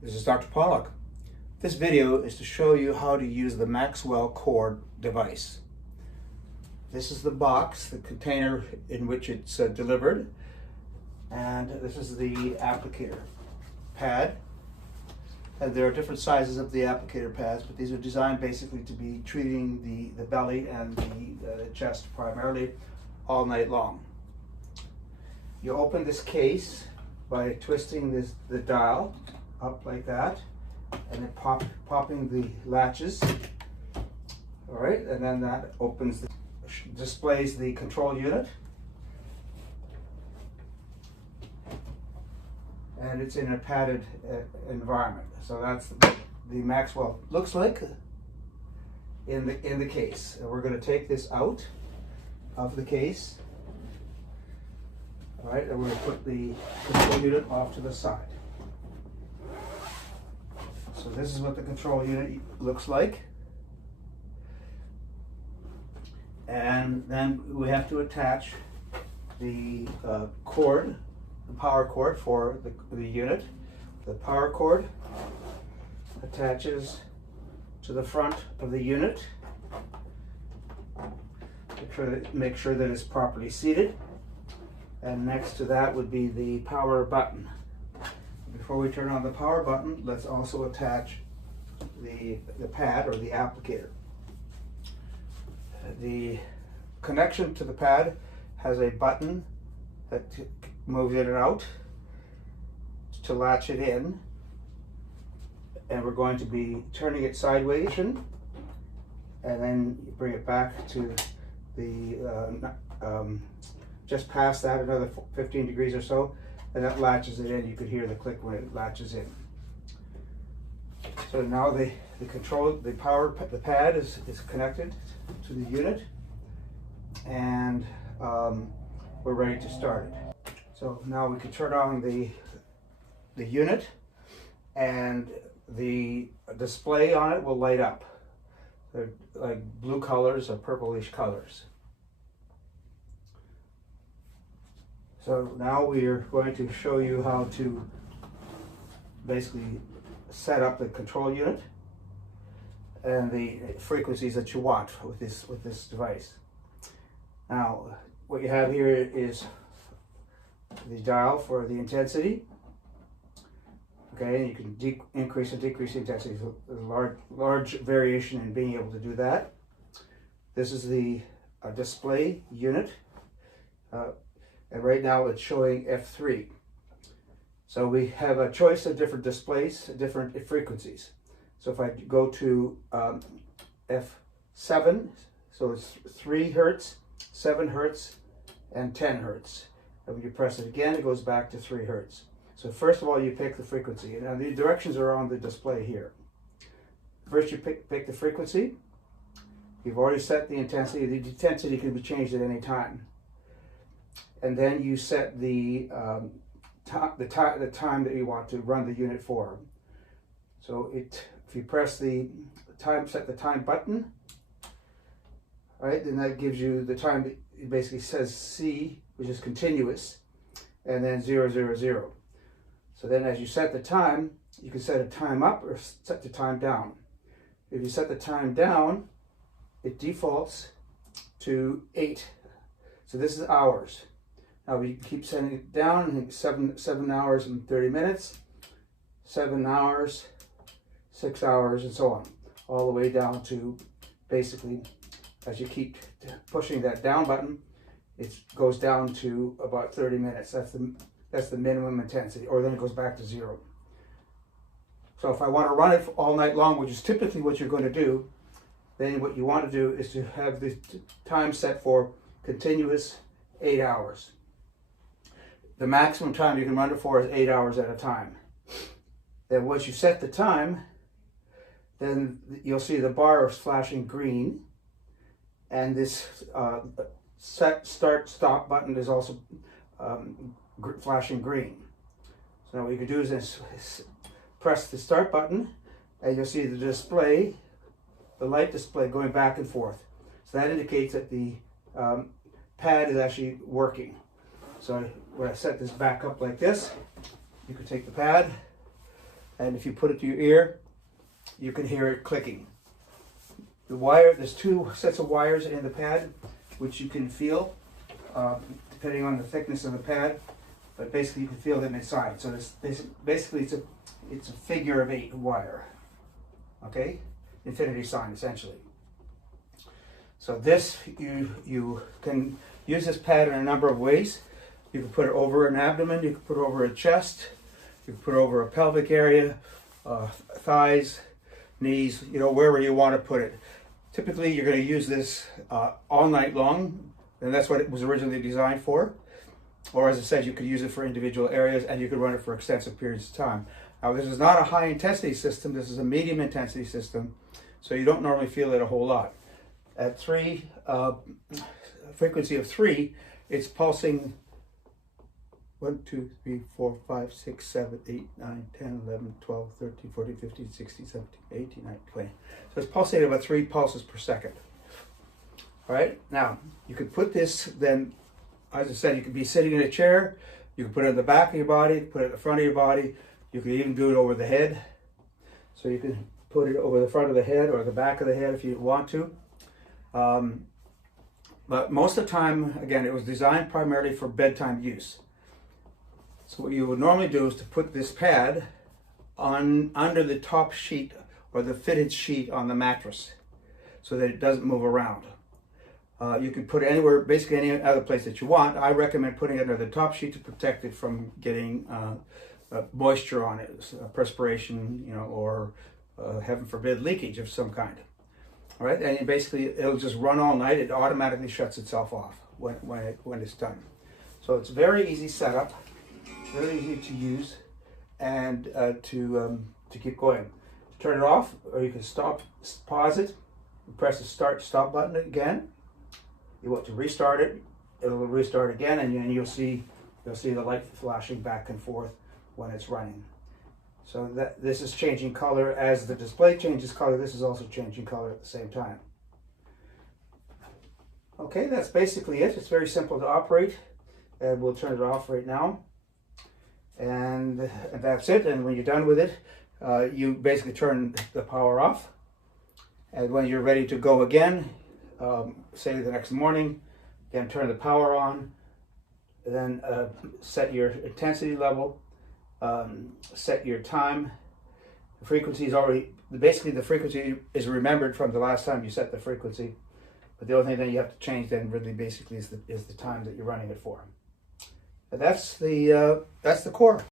This is Dr. Pollock. This video is to show you how to use the Maxwell CORE device. This is the box, the container in which it's delivered, and this is the applicator pad. And there are different sizes of the applicator pads, but these are designed basically to be treating the belly and the chest primarily all night long. You open this case by twisting the dial up like that, and then popping the latches. All right, and then that displays the control unit, and it's in a padded environment. So that's the Maxwell looks like in the case. And we're going to take this out of the case. All right, and we're going to put the control unit off to the side. So this is what the control unit looks like. And then we have to attach the cord, the power cord for the unit. The power cord attaches to the front of the unit. Make sure that it's properly seated. And next to that would be the power button. Before we turn on the power button, let's also attach the pad or the applicator. The connection to the pad has a button that moves in and out to latch it in, and we're going to be turning it sideways, and then you bring it back to the just past that, another 15 degrees or so, and that latches it in. You could hear the click when it latches in. So now the pad is connected to the unit, and we're ready to start it. So now we can turn on the unit, and the display on it will light up. They're like blue colors or purplish colors. So now we are going to show you how to basically set up the control unit and the frequencies that you want with this device. Now, what you have here is the dial for the intensity. Okay, and you can increase and decrease the intensity. So there's a large variation in being able to do that. This is the display unit. And right now it's showing F3. So we have a choice of different displays, different frequencies. So if I go to F7, so it's 3 Hertz, 7 Hertz, and 10 Hertz. And when you press it again, it goes back to 3 Hertz. So first of all, you pick the frequency. And the directions are on the display here. First you pick the frequency. You've already set the intensity. The intensity can be changed at any time. And then you set the time that you want to run the unit for. So if you press the set the time button, right, then that gives you the time. It basically says C, which is continuous, and then 0, 0, 0. So then as you set the time, you can set a time up or set the time down. If you set the time down, it defaults to 8. So this is hours. Now we keep setting it down, 7 hours and 30 minutes, 7 hours, 6 hours, and so on, all the way down to basically, as you keep pushing that down button, it goes down to about 30 minutes. That's the minimum intensity, or then it goes back to 0. So if I want to run it all night long, which is typically what you're going to do, then what you want to do is to have the time set for continuous 8 hours. The maximum time you can run it for is 8 hours at a time. Then once you set the time, then you'll see the bar is flashing green, and this start-stop button is also flashing green. So what you can do is press the start button, and you'll see the display, the light display going back and forth. So that indicates that the pad is actually working. So when I set this back up like this, you can take the pad, and if you put it to your ear, you can hear it clicking. The wire, there's two sets of wires in the pad, which you can feel, depending on the thickness of the pad, but basically you can feel them inside. So this basically it's a figure of 8 wire, okay? Infinity sign, essentially. So this, you can use this pad in a number of ways. You can put it over an abdomen, you can put it over a chest, you can put it over a pelvic area, thighs, knees, wherever you want to put it. Typically, you're going to use this all night long, and that's what it was originally designed for. Or as I said, you could use it for individual areas, and you could run it for extensive periods of time. Now, this is not a high intensity system, this is a medium intensity system, so you don't normally feel it a whole lot. At frequency of 3, it's pulsing 1, 2, 3, 4, 5, 6, 7, 8, 9, 10, 11, 12, 13, 14, 15, 16, 17, 18, 19, 20. So it's pulsating about 3 pulses per second. All right, now you could put this then, as I said, you could be sitting in a chair, you can put it in the back of your body, put it in the front of your body, you can even do it over the head. So you can put it over the front of the head or the back of the head if you want to. But most of the time, again, it was designed primarily for bedtime use. So what you would normally do is to put this pad under the top sheet or the fitted sheet on the mattress so that it doesn't move around. You can put it anywhere, basically any other place that you want. I recommend putting it under the top sheet to protect it from getting moisture on it, perspiration, or heaven forbid, leakage of some kind. All right, and basically it'll just run all night. It automatically shuts itself off when it's done. So it's very easy setup, very easy to use, and to keep going. Turn it off, or you can pause it, press the stop button again. You want to restart it, it'll restart again, and you'll see the light flashing back and forth when it's running. So this is changing color as the display changes color. This is also changing color at the same time. Okay, that's basically it. It's very simple to operate, and we'll turn it off right now. And that's it. And when you're done with it, you basically turn the power off. And when you're ready to go again, say the next morning, again turn the power on, then set your intensity level, set your time. The frequency is basically the frequency is remembered from the last time you set the frequency, but the only thing that you have to change then really basically is the time that you're running it for. But that's the core.